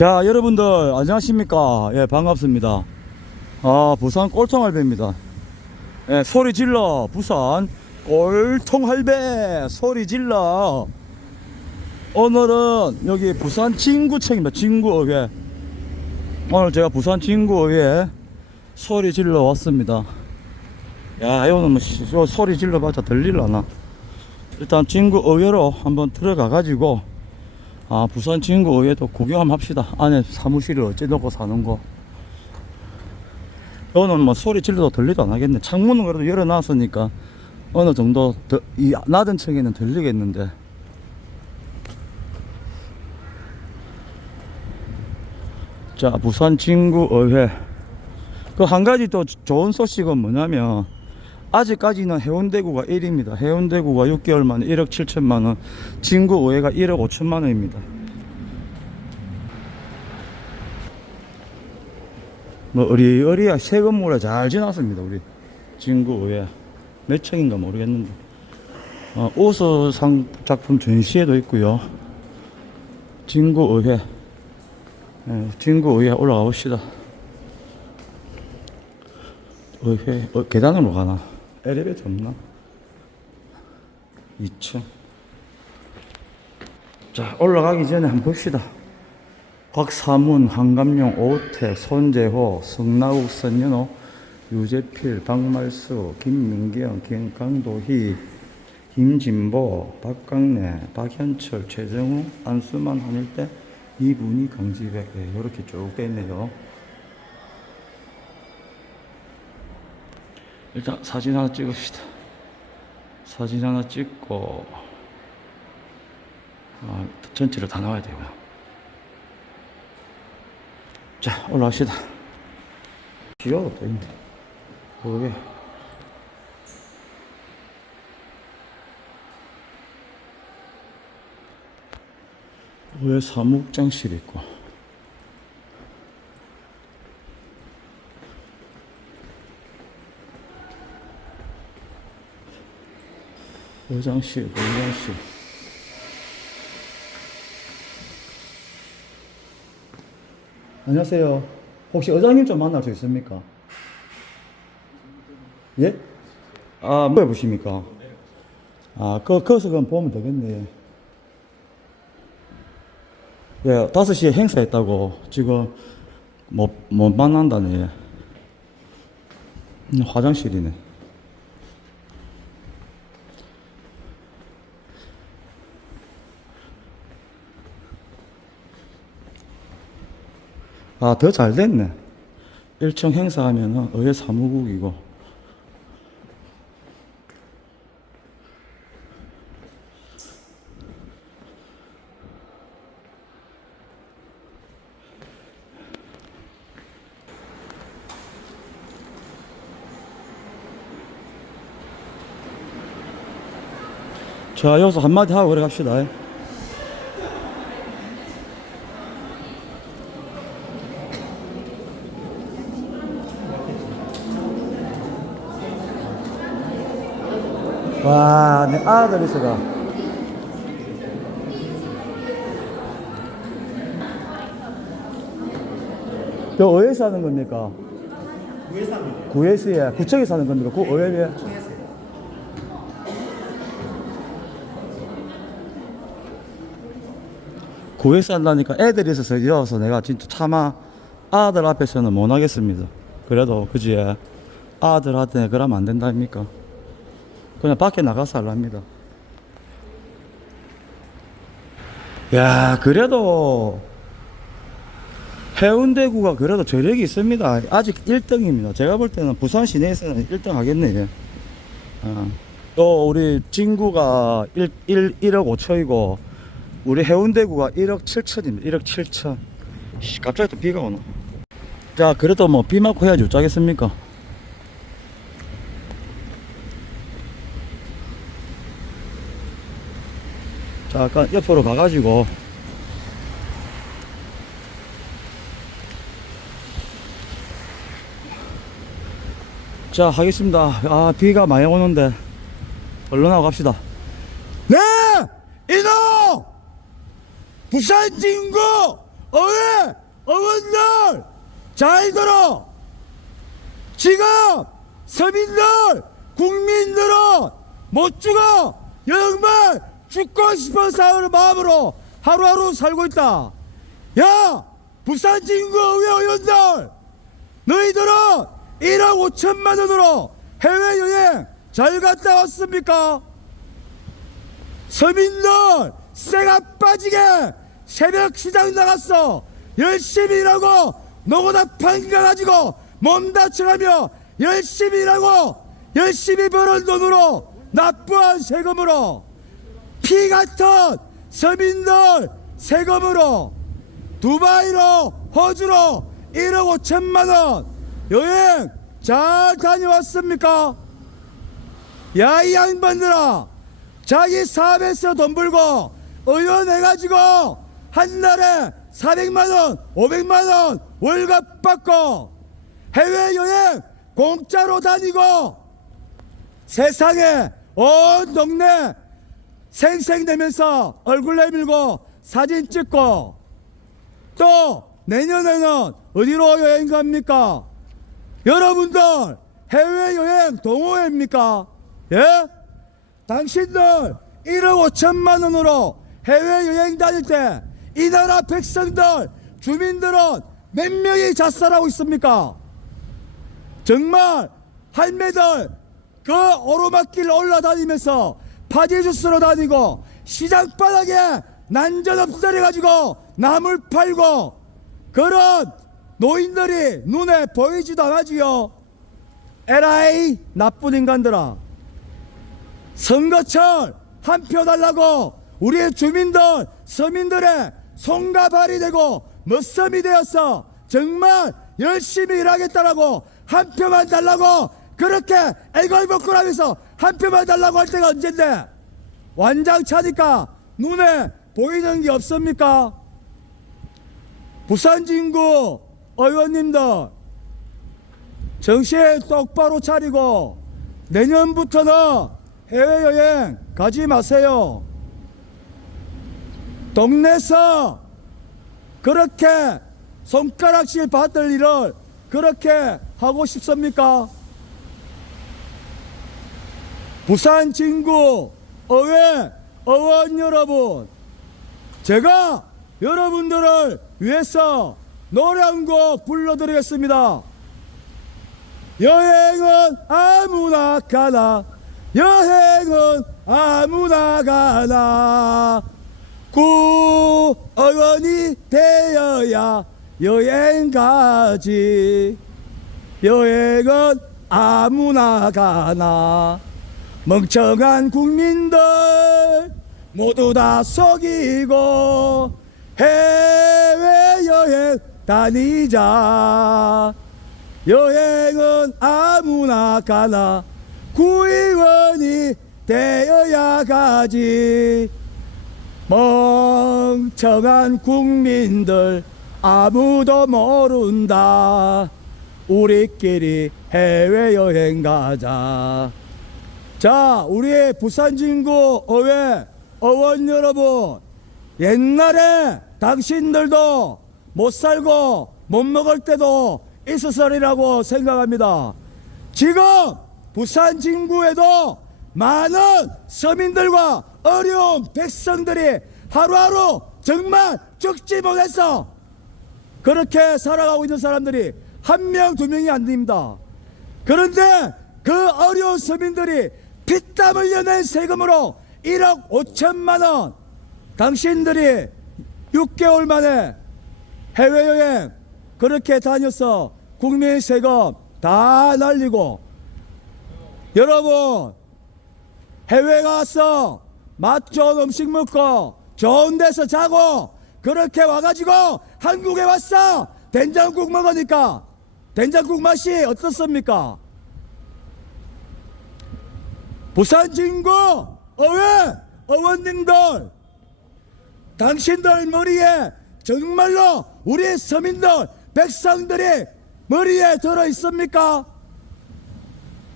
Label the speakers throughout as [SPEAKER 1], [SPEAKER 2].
[SPEAKER 1] 자, 여러분들, 안녕하십니까. 예, 반갑습니다. 아, 부산 꼴통할배입니다. 예, 소리 질러, 부산 꼴통할배, 소리 질러. 오늘은 여기 부산 진구청입니다. 진구의회. 오늘 제가 부산 진구의회 소리 질러 왔습니다. 야, 이거는 뭐, 소리 질러봤자 들릴라나. 일단 진구의회로 한번 들어가 가지고, 아 부산 진구 의회도 구경 한번 합시다. 안에 사무실을 어찌 놓고 사는 거. 이거는 뭐 소리 질러도 들리도 안 하겠네. 창문은 그래도 열어놨으니까 어느 정도 더, 이 낮은 층에는 들리겠는데. 자 부산 진구 의회. 그 한 가지 또 좋은 소식은 뭐냐면 아직까지는 해운대구가 1위입니다. 해운대구가 6개월 만에 1억 7천만 원, 진구 의회가 1억 5천만 원입니다. 뭐 어리어리야 새 건물에 잘 지났습니다. 우리 진구 의회 몇 층인가 모르겠는데 어, 오서상 작품 전시회도 있고요. 진구 의회 예, 진구 의회 올라가 봅시다. 의회 어, 계단으로 가나? 엘리베이터 없나? 2층. 자, 올라가기 전에 한번 봅시다. 곽사문, 한감용, 오태, 손재호, 성나욱, 선연호, 유재필, 박말수, 김민경, 김강도희, 김진보, 박강래, 박현철, 최정우, 안수만, 한일대, 이분이 강지백 네, 이렇게 쭉돼 있네요. 일단 사진 하나 찍읍시다. 사진 하나 찍고 아, 전체를 다 나와야 되고요. 자 올라갑시다. 귀여워 또 있네. 뭐게? 왜 사무장실 있고? 의장실, 의장실. 안녕하세요. 혹시 의장님 좀 만날 수 있습니까? 예? 아, 뭐 해보십니까? 아, 그, 거기서 그럼 보면 되겠네. 예, 5시에 행사 했다고 지금 못, 못 만난다네. 음, 화장실이네. 아, 더 잘 됐네. 1층 행사하면은 의회 사무국이고. 자, 여기서 한마디 하고 그래 갑시다. 와, 내 아들 있어가. 저 어디서 하는 겁니까? 구에서 합니다. 구에서에 구청에서 하는 겁니까? 구 어디에? 구에서 한다니까 애들이 있어서 이어서 내가 진짜 차마 아들 앞에서는 못 하겠습니다. 그래도 그지 아들한테 그러면 안 된다니까. 그냥 밖에 나가서 하랍니다. 야, 그래도 해운대구가 그래도 저력이 있습니다. 아직 1등입니다. 제가 볼 때는 부산 시내에서는 1등 하겠네요. 어. 또 우리 진구가 1, 1, 1억 5천이고 우리 해운대구가 1억 7천입니다. 1억 7천. 씨, 갑자기 또 비가 오나. 자, 그래도 뭐 비 맞고 해야지 어쩌겠습니까? 자, 아까 옆으로 가가지고 자, 하겠습니다. 아, 비가 많이 오는데 얼른 하고 갑시다. 네! 이놈! 부산 진구
[SPEAKER 2] 어회 어원들 잘 들어 지금 서민들 국민들은 못 죽어 정말 죽고 싶은 사는 마음으로 하루하루 살고 있다. 야 부산 진구 의회 의원들 너희들은 1억 5천만 원으로 해외여행 잘 갔다 왔습니까? 서민들 쇠가 빠지게 새벽 시장 나갔어. 열심히 일하고 노고다 판가 가지고 몸 다쳐가며 열심히 일하고 열심히 버는 돈으로 납부한 세금으로 피 같은 서민들 세금으로 두바이로 호주로 1억 5천만 원 여행 잘 다녀왔습니까? 야 이 양반들아 자기 사업에서 돈 벌고 의원 해가지고 한 달에 400만 원 500만 원 월급 받고 해외여행 공짜로 다니고 세상에 온 동네 생생내면서 얼굴 내밀고 사진 찍고 또 내년에는 어디로 여행 갑니까? 여러분들 해외여행 동호회입니까? 예? 당신들 1억 5천만 원으로 해외여행 다닐 때 이 나라 백성들 주민들은 몇 명이 자살하고 있습니까? 정말 할매들 그 오르막길 올라다니면서 파지 주스로 다니고 시장 바닥에 난전 엎드려 가지고 나물 팔고 그런 노인들이 눈에 보이지도 않아지요. 에라이 나쁜 인간들아. 선거철 한 표 달라고 우리 주민들 서민들의 손과 발이 되고 멋섬이 되었어 정말 열심히 일하겠다라고 한 표만 달라고 그렇게 애걸복걸하면서 한 표만 달라고 할 때가 언젠데 완장 차니까 눈에 보이는 게 없습니까? 부산 진구 의원님들 정신 똑바로 차리고 내년부터는 해외여행 가지 마세요. 동네에서 그렇게 손가락질 받을 일을 그렇게 하고 싶습니까? 부산 진구 의회 의원 여러분. 제가 여러분들을 위해서 노래 한 곡 불러드리겠습니다. 여행은 아무나 가나 여행은 아무나 가나. 구의원이 되어야 여행 가지. 여행은 아무나 가나 멍청한 국민들 모두 다 속이고 해외여행 다니자. 여행은 아무나 가나 구의원이 되어야 가지. 멍청한 국민들 아무도 모른다. 우리끼리 해외여행 가자 자 우리 부산 진구 의회 의원 여러분 옛날에 당신들도 못 살고 못 먹을 때도 있었으리라고 생각합니다. 지금 부산 진구에도 많은 서민들과 어려운 백성들이 하루하루 정말 죽지 못해서 그렇게 살아가고 있는 사람들이 한 명, 두 명이 안 됩니다. 그런데 그 어려운 서민들이 피땀 흘려 낸 세금으로 1억 5천만 원 당신들이 6개월 만에 해외여행 그렇게 다녀서 국민 세금 다 날리고 여러분 해외 가서 맛 좋은 음식 먹고 좋은 데서 자고 그렇게 와가지고 한국에 왔어 된장국 먹으니까 된장국 맛이 어떻습니까? 부산 진구 의회 의원님들 당신들 머리에 정말로 우리 서민들 백성들이 머리에 들어 있습니까?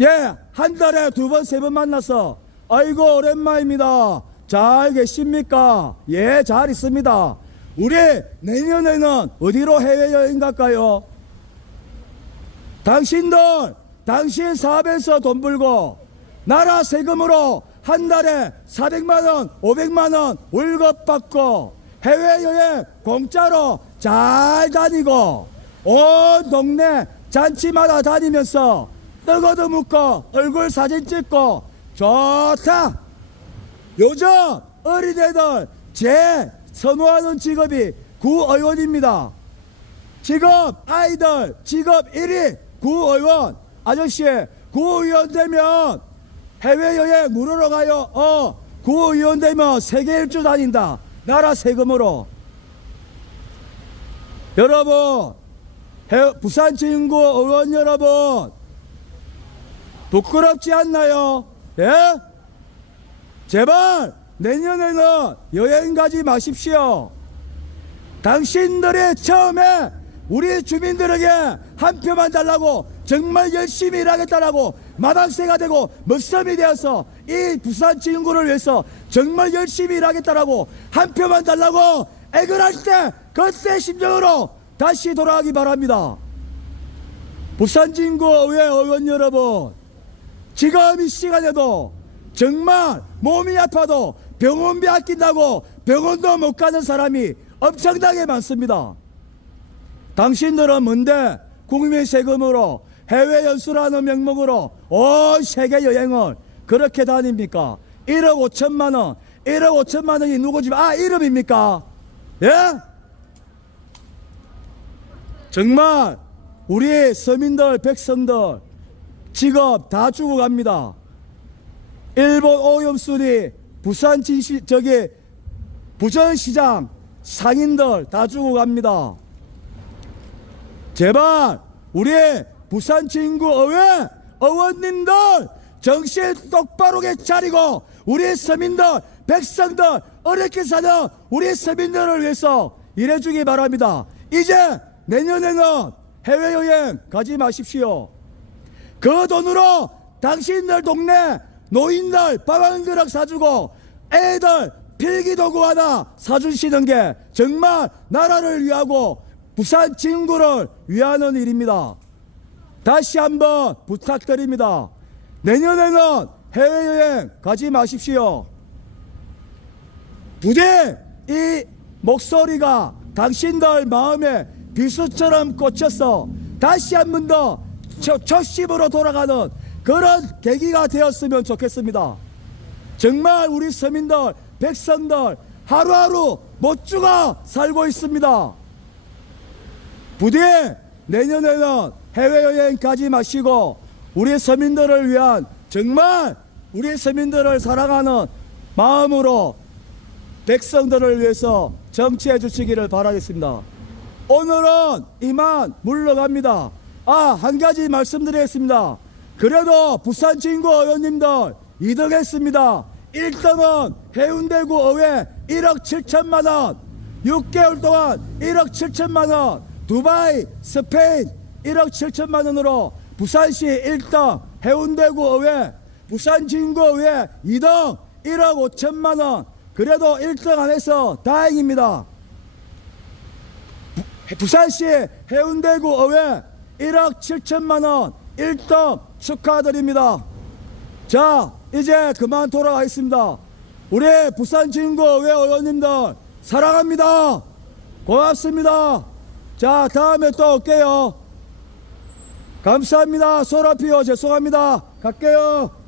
[SPEAKER 2] 예, 한 달에 두 번, 세 번 만나서 아이고 오랜만입니다. 잘 계십니까? 예, 잘 있습니다. 우리 내년에는 어디로 해외여행 갈까요? 당신들 당신 사업에서 돈 벌고 나라 세금으로 한 달에 400만 원 500만 원 월급 받고 해외여행 공짜로 잘 다니고 온 동네 잔치마다 다니면서 떡어도 묻고 얼굴 사진 찍고 좋다. 요즘 어린애들 제 선호하는 직업이 구의원입니다. 직업 아이들 직업 1위 구의원. 아저씨 구의원 되면 해외여행 물으러 가요. 어 구의원 되면 세계 일주 다닌다. 나라 세금으로. 여러분 해- 부산 진구 의원 여러분 부끄럽지 않나요? 예? 제발 내년에는 여행 가지 마십시오. 당신들이 처음에 우리 주민들에게 한 표만 달라고 정말 열심히 일하겠다라고 마당새가 되고 먹섬이 되어서 이 부산 진구를 위해서 정말 열심히 일하겠다라고 한 표만 달라고 애걸할 때 그때 심정으로 다시 돌아가기 바랍니다. 부산 진구 의회 의원 여러분 지금 이 시간에도 정말 몸이 아파도 병원비 아낀다고 병원도 못 가는 사람이 엄청나게 많습니다. 당신들은 뭔데 국민 세금으로 해외 연수라는 명목으로 온 세계 여행을 그렇게 다닙니까? 1억 5천만 원, 1억 5천만 원이 누구 집, 아, 이름입니까? 예? 정말 우리 서민들, 백성들 직업 다 주고 갑니다. 일본 오염수리 부산 진시 저기 부전시장 상인들 다 주고 갑니다. 제발 우리 부산 친구 의회 의원님들 정신 똑바로게 차리고 우리 서민들 백성들 어렵게 사는 우리 서민들을 위해서 일해주기 바랍니다. 이제 내년에는 해외여행 가지 마십시오. 그 돈으로 당신들 동네 노인들 밥 한 그릇 사주고 애들 필기도구 하나 사주시는 게 정말 나라를 위하고 부산 진구를 위하는 일입니다. 다시 한번 부탁드립니다. 내년에는 해외여행 가지 마십시오. 부디 이 목소리가 당신들 마음에 비수처럼 꽂혀서 다시 한 번더 초심으로 돌아가는 그런 계기가 되었으면 좋겠습니다. 정말 우리 서민들, 백성들 하루하루 못 죽어 살고 있습니다. 부디 내년에는 해외여행 가지 마시고 우리 서민들을 위한 정말 우리 서민들을 사랑하는 마음으로 백성들을 위해서 정치해 주시기를 바라겠습니다. 오늘은 이만 물러갑니다. 아, 한 가지 말씀드리겠습니다. 그래도 부산 진구 의원님들 2등 했습니다. 1등은 해운대구 의회 1억 7천만 원, 6개월 동안 1억 7천만 원, 두바이, 스페인 1억 7천만 원으로 부산시 1등, 해운대구 의회, 부산 진구 의회 2등 1억 5천만 원. 그래도 1등 안 해서 다행입니다. 부산시 해운대구 의회 1억 7천만 원 1등 축하드립니다. 자, 이제 그만 돌아가겠습니다. 우리 부산 진구 의회 의원님들 사랑합니다. 고맙습니다. 자, 다음에 또 올게요. 감사합니다. 소라피오 죄송합니다. 갈게요.